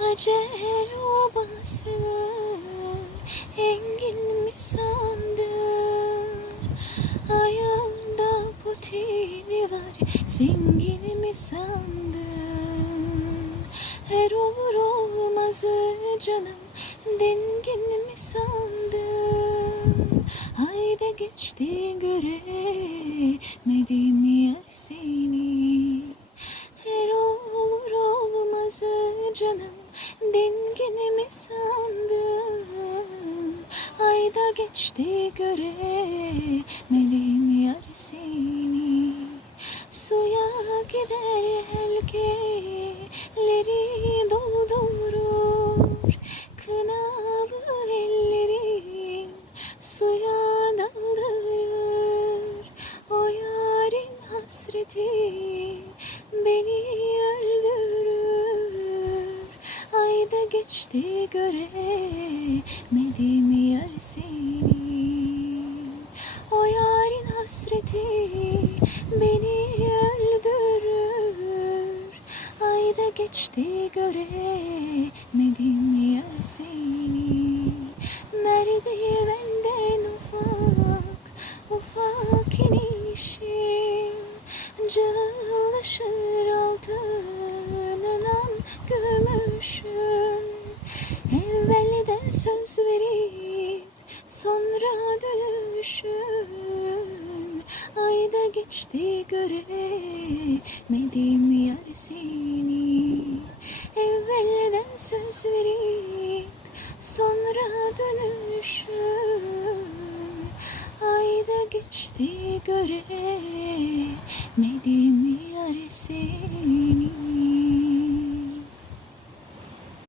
Acel obasını engin mi sandın? Ayağında potini var, zengin mi sandın? Her olur olmazı canım, dengin mi sandın? Haydi geçti göremedim yar seni. Her olur olmazı canım, dengin mi sandın? Ayda geçti göremedim yar seni. Suya gider helkeleri doldurur, kınalı ellerin suya daldırır. O yarın hasreti beni öldürür. Ayda geçti göremedim yar seni. O yarın hasreti beni öldürür. Ayda geçti göremedim yar seni. Merdivenden ufak ufak inişim, cılaşır altınınan gümüşün. Evvelden söz verip sonra dönüşün. Ayda geçti göremedim yar seni. Evvelden söz verip sonra dönüşün. Ayda geçti göremedim yar seni.